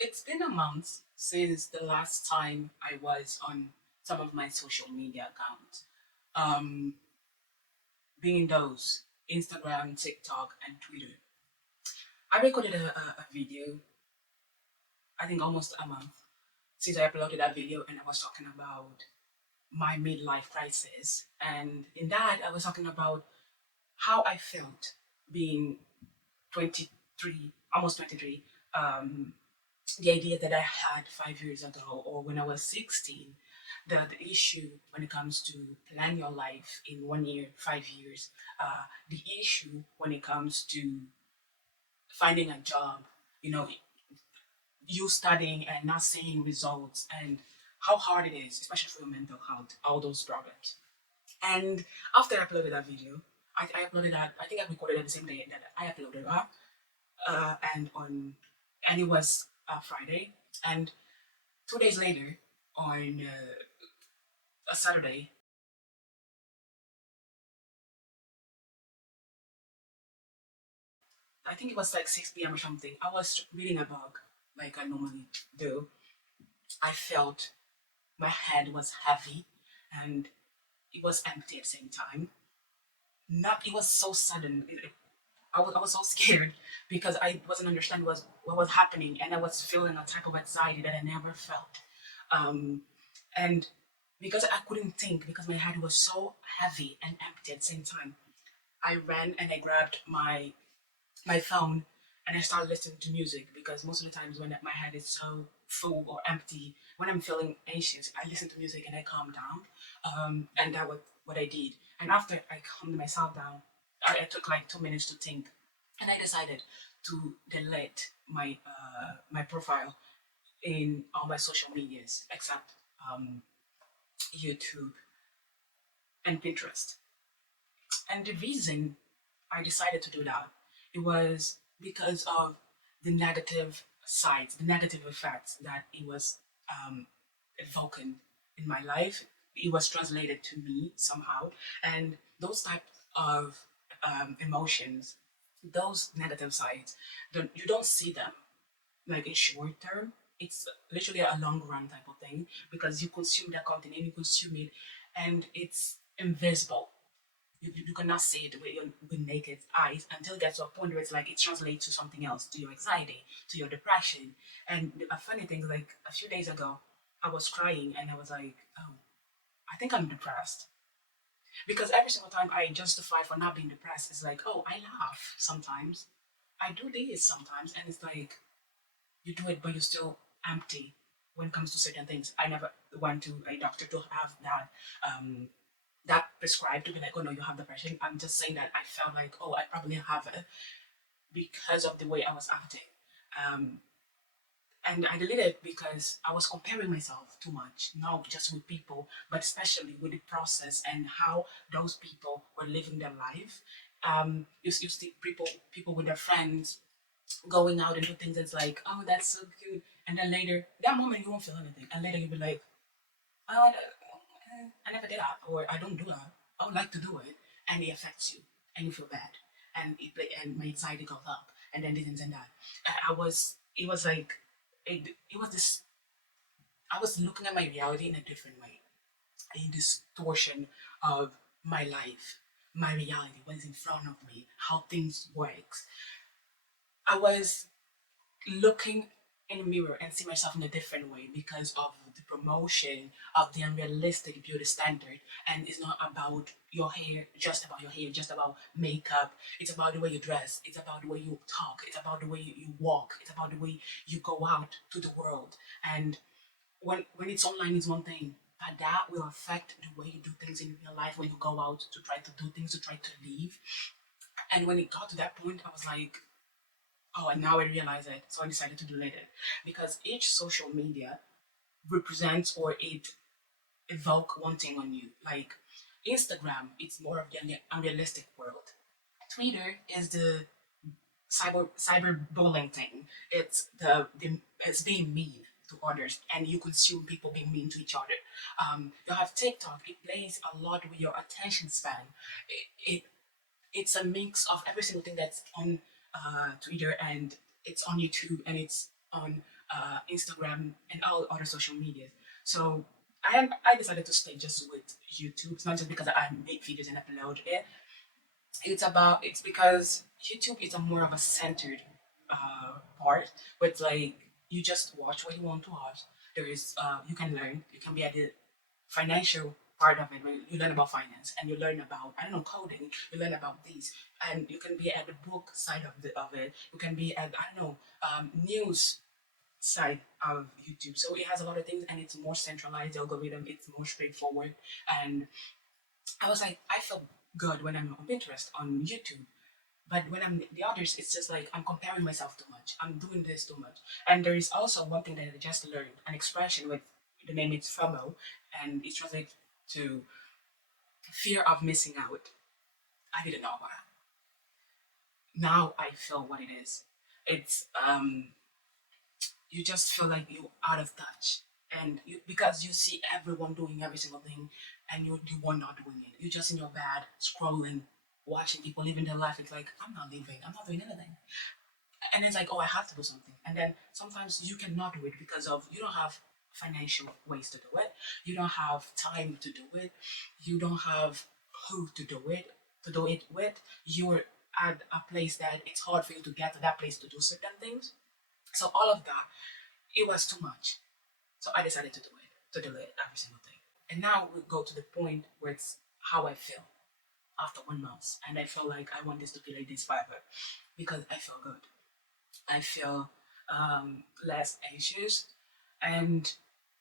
It's been a month since the last time I was on some of my social media accounts. Um, Being those Instagram, TikTok, and Twitter. I recorded a video, I think almost a month since I uploaded that video, and I was talking about my midlife crisis. And in that, I was talking about how I felt being 23, almost 23. Um, the idea that I had 5 years ago or when I was 16, the issue when it comes to plan your life in 1 year, 5 years, the issue when it comes to finding a job, you know, you studying and not seeing results, and how hard it is, especially for your mental health, all those problems. And after I uploaded that video, I uploaded that, I think I recorded it the same day that I uploaded it, and on, and it was Friday. And 2 days later, on a Saturday, I think it was like 6 p.m. or something, I was reading a book like I normally do. I felt my head was heavy and it was empty at the same time. Not, it was so sudden. I was so scared because I wasn't understanding what was happening, and I was feeling a type of anxiety that I never felt. Um, and because I couldn't think, because my head was so heavy and empty at the same time, I ran and I grabbed my phone and I started listening to music, because most of the times when my head is so full or empty, when I'm feeling anxious, I listen to music and I calm down. And that was what I did. And after I calmed myself down, I took like 2 minutes to think, and I decided to delete my profile in all my social medias except YouTube and Pinterest. And the reason I decided to do that, it was because of the negative sides, the negative effects that it was evoking in my life. It was translated to me somehow, and those types of emotions, those negative sides, you don't see them like in short term. It's literally a long run type of thing, because you consume that content and you consume it, and it's invisible. You cannot see it with naked eyes until it gets to a point where it's like it translates to something else, to your anxiety, to your depression. And a funny thing is, like a few days ago, I was crying and I was like, oh, I think I'm depressed. Because every single time I justify for not being depressed, it's like, oh, I laugh sometimes. I do this sometimes. And it's like, you do it, but you're still empty when it comes to certain things. I never went to a doctor to have that prescribed to be like, oh no, you have depression. I'm just saying that I felt like, oh, I probably have it because of the way I was acting. Um, and I deleted it because I was comparing myself too much, not just with people, but especially with the process and how those people were living their life. You see people with their friends going out and do things that's like, oh, that's so cute. And then later, that moment you won't feel anything. And later you'll be like, oh, I never did that, or I don't do that. I would like to do it, and it affects you, and you feel bad, and and my anxiety goes up, and then this and that. It was like, it was this. I was looking at my reality in a different way, a distortion of my life, my reality, what is in front of me, how things works. I was looking in a mirror and see myself in a different way because of the promotion of the unrealistic beauty standard. And it's not about your hair, just about your hair, just about makeup. It's about the way you dress, it's about the way you talk, it's about the way you walk, it's about the way you go out to the world. And when it's online is one thing, but that will affect the way you do things in real life when you go out to try to do things, to try to live. And when it got to that point, I was like, oh, and now I realize it. So I decided to delete it, because each social media represents, or it evoke one thing on you. Like Instagram, it's more of the unrealistic world. Twitter is the cyber bullying thing. It's being mean to others, and you consume people being mean to each other. You have TikTok. It plays a lot with your attention span. It it's a mix of every single thing that's on Twitter, and it's on YouTube, and it's on Instagram, and all other social media. So I decided to stay just with YouTube. It's not just because I make videos and upload it. It's because YouTube is a more of a centered part, where it's like you just watch what you want to watch. There is you can learn. You can be at the financial part of it, where you learn about finance and you learn about, I don't know, coding. You learn about these, and you can be at the book side of it. You can be at, I don't know, news side of YouTube. So it has a lot of things, and it's more centralized. The algorithm, it's more straightforward. And I was like, I feel good when I'm on Pinterest, on YouTube. But when I'm the others, it's just like I'm comparing myself too much. I'm doing this too much. And there is also one thing that I just learned, an expression with the name is FOMO, and it translates to fear of missing out. I didn't know about it. Now I feel what it is. It's you just feel like you're out of touch, and you, because you see everyone doing every single thing, and you are not doing it. You're just in your bed scrolling, watching people living their life. It's like, I'm not living, I'm not doing anything. And it's like, oh, I have to do something. And then sometimes you cannot do it because of you don't have financial ways to do it, you don't have time to do it, you don't have who to do it with. You're at a place that it's hard for you to get to that place to do certain things. So all of that, it was too much. So I decided to do it every single day. And now we go to the point where it's how I feel after 1 month. And I feel like I want this to be like this forever because I feel good. I feel less anxious. And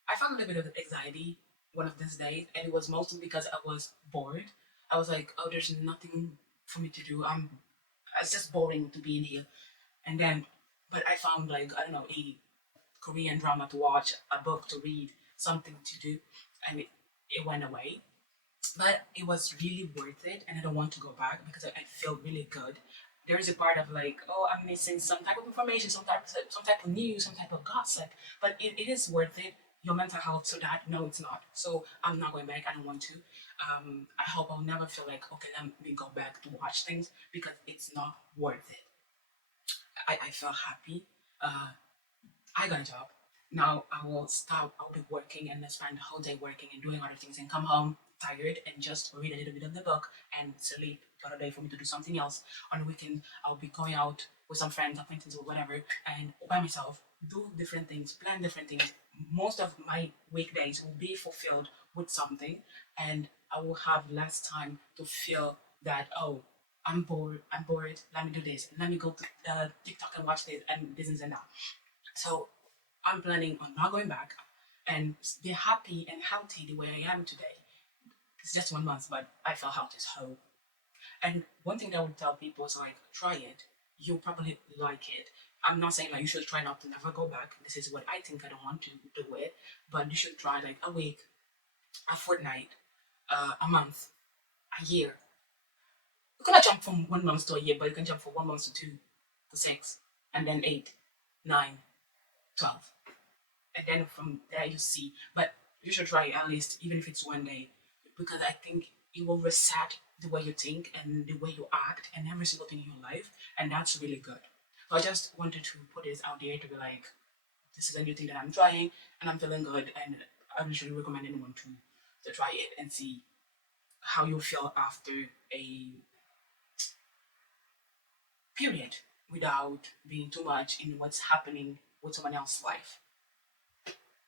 I found a little bit of anxiety one of these days. And it was mostly because I was bored. I was like, oh, there's nothing for me to do. It's just boring to be in here. And then, but I found like, I don't know, a Korean drama to watch, a book to read, something to do, and it went away. But it was really worth it, and I don't want to go back because I feel really good. There is a part of like, oh, I'm missing some type of information, some type of news, some type of gossip, but it is worth it. Your mental health, so that no, it's not. So I'm not going back. I don't want to. I hope I'll never feel like, okay, let me go back to watch things because it's not worth it. I feel happy. Uh, I got a job. Now I will stop. I'll be working and then spend the whole day working and doing other things and come home tired and just read a little bit of the book and sleep the other day for me to do something else. On the weekend, I'll be going out with some friends, acquaintances, or whatever, and by myself, do different things, plan different things. Most of my weekdays will be fulfilled with something, and I will have less time to feel that, oh, I'm bored. I'm bored. Let me do this. Let me go to TikTok and watch this and this and that. So I'm planning on not going back and be happy and healthy the way I am today. It's just 1 month, but I feel healthy as whole. And one thing that I would tell people is like, try it. You'll probably like it. I'm not saying like you should try not to never go back. This is what I think. I don't want to do it, but you should try like a week, a fortnight, a month, a year. You cannot jump from 1 month to a year, but you can jump from 1 month to two, to six, and then eight, nine, 12. And then from there you see. But you should try at least, even if it's one day, because I think it will reset the way you think and the way you act and every single thing in your life, and that's really good. So I just wanted to put this out there to be like, this is a new thing that I'm trying, and I'm feeling good, and I usually recommend anyone to try it and see how you feel after a period without being too much in what's happening with someone else's life.